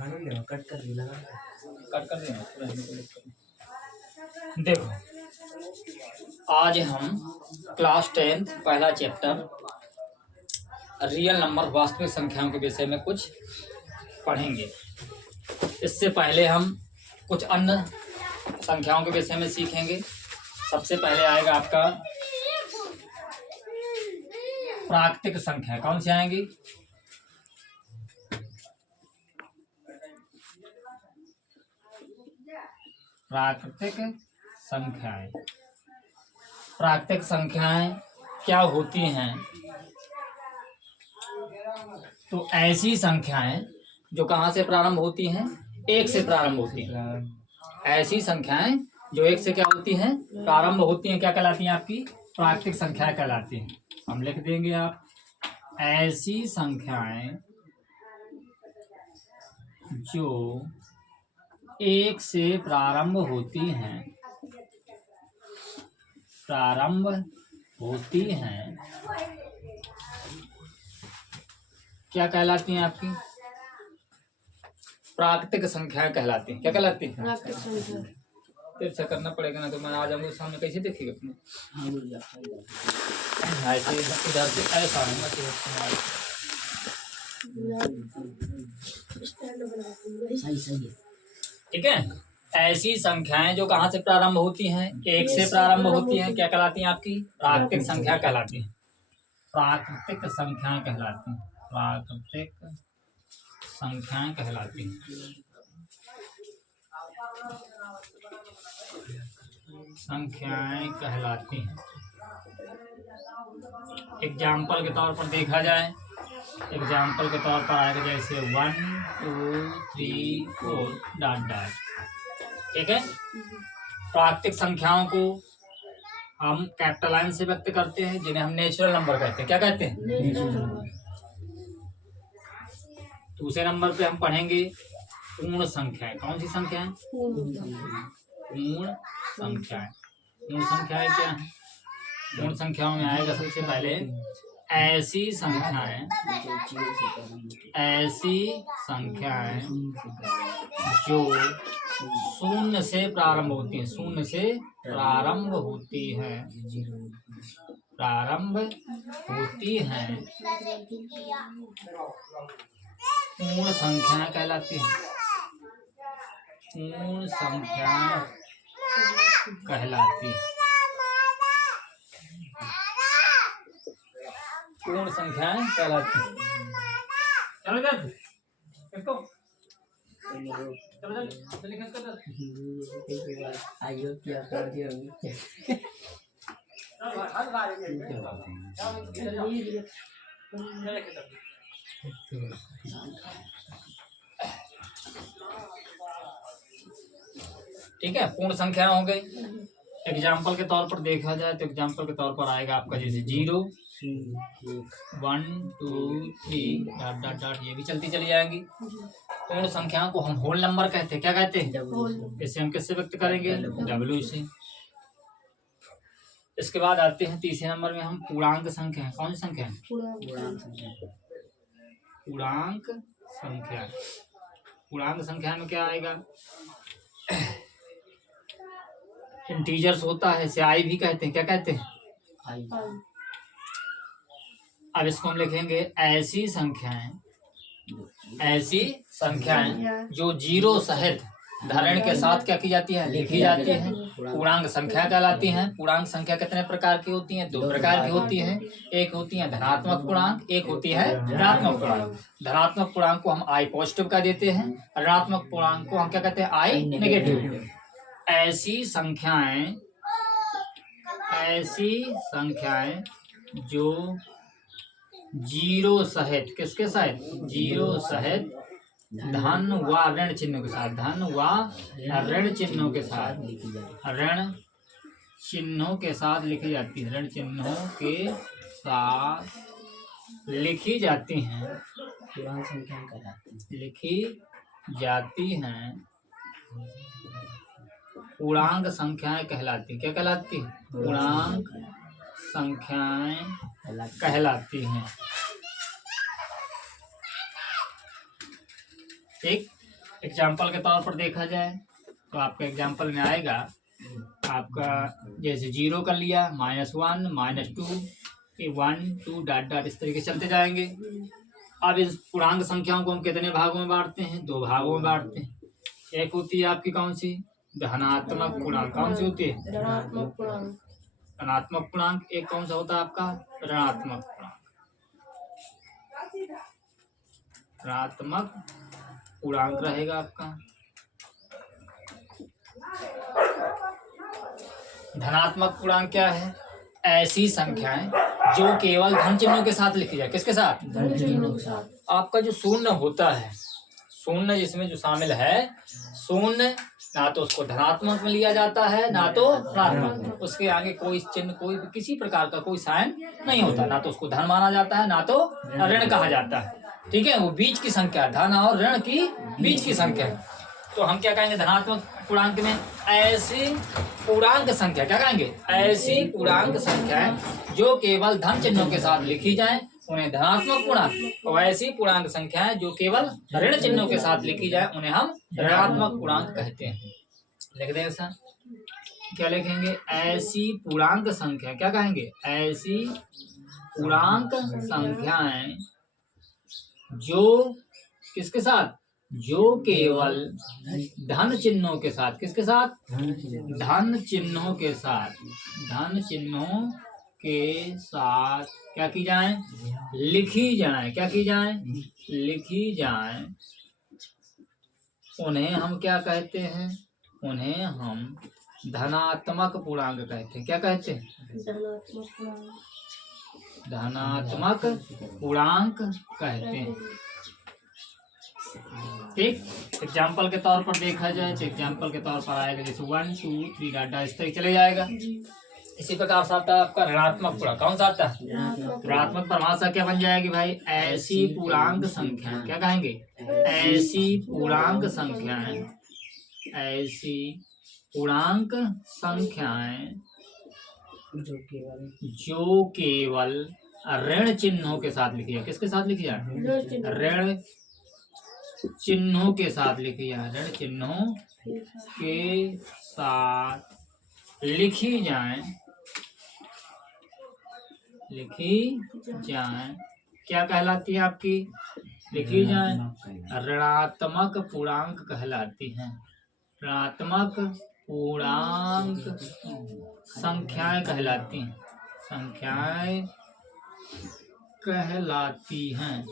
Cut कर दिया, cut कर देना। देखो, आज हम क्लास 10 पहला चैप्टर रियल नंबर वास्तविक संख्याओं के विषय में कुछ पढ़ेंगे। इससे पहले हम कुछ अन्य संख्याओं के विषय में सीखेंगे। सबसे पहले आएगा आपका प्राकृतिक संख्या। कौन सी आएंगी? प्राकृतिक संख्याएं। प्राकृतिक संख्याएं क्या होती हैं? तो ऐसी संख्याएं जो कहाँ से प्रारंभ होती हैं? एक से प्रारंभ होती हैं। ऐसी संख्याएं जो एक से क्या होती हैं? प्रारंभ होती हैं। क्या कहलाती हैं? आपकी प्राकृतिक संख्याएं कहलाती हैं। हम लिख देंगे आप, ऐसी संख्याएं जो एक से प्रारंभ होती हैं, प्रारंभ होती हैं, क्या कहलाती हैं? आपकी प्राकृतिक संख्याएं कहलाती हैं। क्या कहलाती हैं? प्राकृतिक संख्या। फिर से करना पड़ेगा, ना तो मैं आ जाऊंगा सामने, कैसे देखिएगा अपने? ऐसे इधर से ऐसा ठीक है। ऐसी संख्याएं जो कहाँ से प्रारंभ होती हैं? एक से प्रारंभ होती हैं। क्या कहलाती हैं? आपकी प्राकृतिक संख्या कहलाती हैं। प्राकृतिक संख्याएं कहलाती हैं। प्राकृतिक संख्याएं कहलाती हैं। संख्याएं कहलाती हैं। एग्जाम्पल के तौर पर देखा जाए, एग्जाम्पल के तौर पर आएगा जैसे 1 2 3 4 डॉट डॉट। ठीक है। प्राकृतिक संख्याओं को हम कैपिटल लाइन से व्यक्त करते हैं, जिन्हें हम नेचुरल नंबर कहते हैं। क्या कहते हैं? दूसरे नंबर पे हम पढ़ेंगे पूर्ण संख्याएं। कौन सी संख्याएं? पूर्ण संख्याएं। पूर्ण संख्याएं क्या है? पूर्ण संख्याओं में आएगा सबसे पहले ऐसी संख्याएं, ऐसी संख्याएं जो शून्य से प्रारंभ होती हैं। शून्य से प्रारंभ होती है, प्रारंभ होती हैं, पूर्ण संख्याएं कहलाती हैं। पूर्ण संख्याएं कहलाती हैं। पूर्ण संख्याएं कहलाती हैं। चलो जल्द इसको चलो जल्दी लिखो इसको। आइयो क्या कर दिया ठीक है। पूर्ण संख्या हो गई। एग्जाम्पल के तौर पर देखा जाए तो एग्जाम्पल के तौर पर आएगा आपका जैसे 0 1 2 3 डॉट डॉट डॉट, ये भी चलती चली जाएंगी। पूर्ण संख्याओं को हम होल नंबर कहते हैं। क्या कहते हैं? इसे हम किससे व्यक्त करेंगे? W से। इसके बाद आते हैं तीसरे नंबर में हम पूर्णांक संख्या है। कौन सी संख्या है? पूर्णांक संख्या। पूर्णांक संख्या में क्या आएगा? इंटीजर्स होता है, इसे आई भी कहते हैं। क्या कहते हैं? अब इसको हम लिखेंगे ऐसी संख्याएं, ऐसी संख्याएं जो 0 सहित धरण के साथ क्या की जाती है? लिखी जाती है। पूर्णांक संख्या कहलाती हैं। पूर्णांक संख्या कितने प्रकार की होती हैं? 2 प्रकार की होती हैं। एक होती है धनात्मक पूर्णांक, एक होती है ऋणात्मक पूर्णांक। धनात्मक पूर्णांक को हम आई पॉजिटिव का देते हैं, ऋणात्मक पूर्णांक को हम क्या कहते हैं? आई नेगेटिव। ऐसी संख्याएं, ऐसी संख्याएं जो 0 सहित, किसके साथ? 0 सहित धन व ऋण चिन्हों के साथ, धन व ऋण चिन्हों के साथ, ऋण चिन्हों के साथ लिखी जाती है। ऋण चिन्हों के साथ लिखी जाती हैं। पूर्णांक संख्या कहलाती है। लिखी जाती हैं। पूर्णांक संख्याएं कहलाती। क्या कहलाती? पूर्णांक संख्याएं कहलाती हैं। ठीक। एग्जाम्पल के तौर पर देखा जाए तो आपका एग्जाम्पल में आएगा आपका जैसे 0 कर लिया, -1 -2 1 2 डॉट डॉट इस तरीके से चलते जाएंगे। अब इस पूर्णांक संख्याओं को हम कितने भागों में बांटते हैं? 2 भागों में बांटते हैं। एक होती है आपकी कौन सी? धनात्मक पूर्णांक। कौन सी होती है? धनात्मक पूर्णांक। धनात्मक पूर्णांक। एक कौन सा होता है आपका? ऋणात्मक पूर्णांक। ऋणात्मक पूर्णांक रहेगा आपका। धनात्मक पूर्णांक क्या है? ऐसी संख्याएं जो केवल धन चिन्हों के साथ लिखी जाए। किसके साथ? धन चिन्हों के साथ। आपका जो शून्य होता है, शून्य जिसमें जो शामिल है, शून्य ना तो उसको धनात्मक में लिया जाता है ना तो ऋणात्मक में। उसके आगे कोई चिन्ह, कोई भी किसी प्रकार का कोई साइन नहीं होता। ना तो उसको धन माना जाता है ना तो ऋण कहा जाता है। ठीक है, वो बीच की संख्या, धन और ऋण की बीच की संख्या है। तो हम क्या कहेंगे धनात्मक पूर्णांक में? ऐसी पूर्णांक संख्या, क्या कहेंगे? ऐसी पूर्णांक संख्याएं जो केवल धन चिन्हों के साथ लिखी जाएं उन्हें धनात्मक पूर्णांक, और ऐसी पूर्णांक संख्याएं जो केवल ऋण चिन्हों के साथ लिखी जाए उन्हें हम ऋणात्मक पूर्णांक कहते हैं। लिख दें सर, क्या लिखेंगे? ऐसी पूर्णांक संख्या, क्या कहेंगे? ऐसी पूर्णांक संख्याएं जो किसके साथ? जो केवल धन चिन्हों के साथ, किसके साथ? धन चिन्हों के साथ, धन चिन्हों के साथ क्या की जाए? लिखी जाए। क्या की जाए? लिखी जाए। उन्हें हम क्या कहते हैं? उन्हें हम धनात्मक पूर्णांक कहते हैं। क्या कहते हैं? धनात्मक पूर्णांक। धनात्मक पूर्णांक कहते हैं। ठीक, एग्जाम्पल के तौर पर देखा जाए तो एग्जाम्पल के तौर पर आएगा जैसे 1 2 3 डाटा इस तरह चले जाएगा। इसी प्रकार से आता है आपका ऋणात्मक पूर्णांक। कौन सा आता है? ऋणात्मक परिभाषा क्या बन जाएगी भाई? ऐसी पूर्णांक संख्याएं, क्या कहेंगे? ऐसी पूर्णांक संख्याएं, ऐसी पूर्णांक संख्याएं जो केवल ऋण चिन्हों के साथ लिखी जाए। किसके साथ लिखी जाए? ऋण चिन्हों के साथ लिखी जाए। ऋण चिन्हों के साथ लिखी जाए, लिखी जाए क्या कहलाती है आपकी? लिखी जाए ऋणात्मक पूर्णांक कहलाती हैं। ऋणात्मक पूर्णांक संख्याएं कहलाती हैं। संख्याएं कहलाती हैं।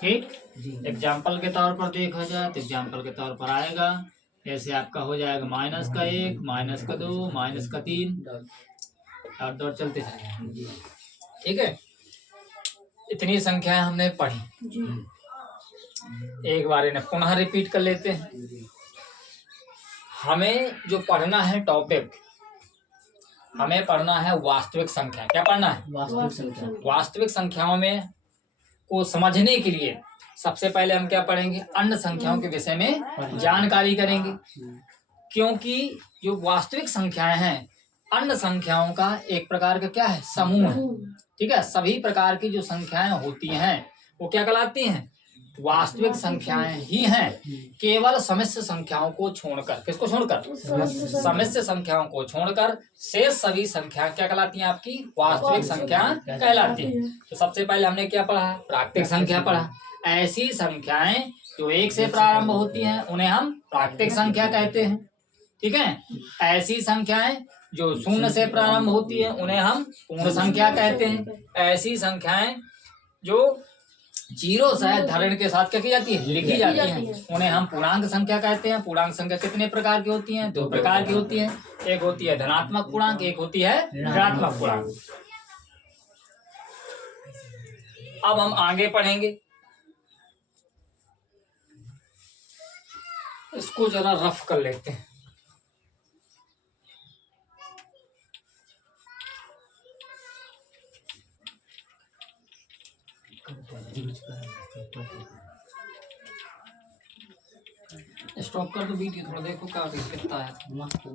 ठीक, एग्जाम्पल के तौर पर देखा जाए तो एग्जाम्पल के तौर पर आएगा जैसे आपका हो जाएगा -1 -2 -3 और दौड़ चलते जाएंगे। ठीक है, इतनी संख्याएं हमने पढ़ी। एक बार इन्हें पुनः रिपीट कर लेते हैं। हमें जो पढ़ना है टॉपिक, हमें पढ़ना है वास्तविक संख्या। क्या पढ़ना है? वास्तविक संख्या। वास्तविक संख्याओं में को समझने के लिए सबसे पहले हम क्या पढ़ेंगे? अन्य संख्याओं के विषय में जानकारी करेंगे, क्योंकि जो वास्तविक संख्याएं हैं अन्य संख्याओं का एक प्रकार का क्या है? समूह है। ठीक है, सभी प्रकार की जो संख्याएं होती हैं वो क्या कहलाती हैं? वास्तविक संख्याएं ही हैं, केवल सम्मिश्र संख्याओं को छोड़कर। किसको छोड़कर? सम्मिश्र संख्याओं को छोड़कर शेष सभी संख्या क्या कहलाती हैं आपकी? वास्तविक संख्या कहलाती हैं। तो सबसे पहले हमने क्या पढ़ा? प्राकृतिक संख्या पढ़ा। ऐसी संख्याएं जो 1 से प्रारंभ होती हैं उन्हें हम प्राकृतिक संख्या कहते हैं। ठीक है, ऐसी संख्याएं जो 0 से प्रारंभ होती है उन्हें हम पूर्ण संख्या कहते हैं। ऐसी संख्याएं जो 0 सहित धरण के साथ क्या की जाती है? लिखी जाती हैं, उन्हें हम पूर्णांक संख्या कहते हैं। पूर्णांक संख्या कितने प्रकार की होती हैं? 2 प्रकार की होती हैं। एक होती है धनात्मक पूर्णांक, एक होती है ऋणात्मक पूर्णांक। अब हम आगे पढ़ेंगे, इसको जरा रफ कर लेते हैं। स्टॉप कर दो वीडियो, थोड़ा देखो क्या कितना है। मस्त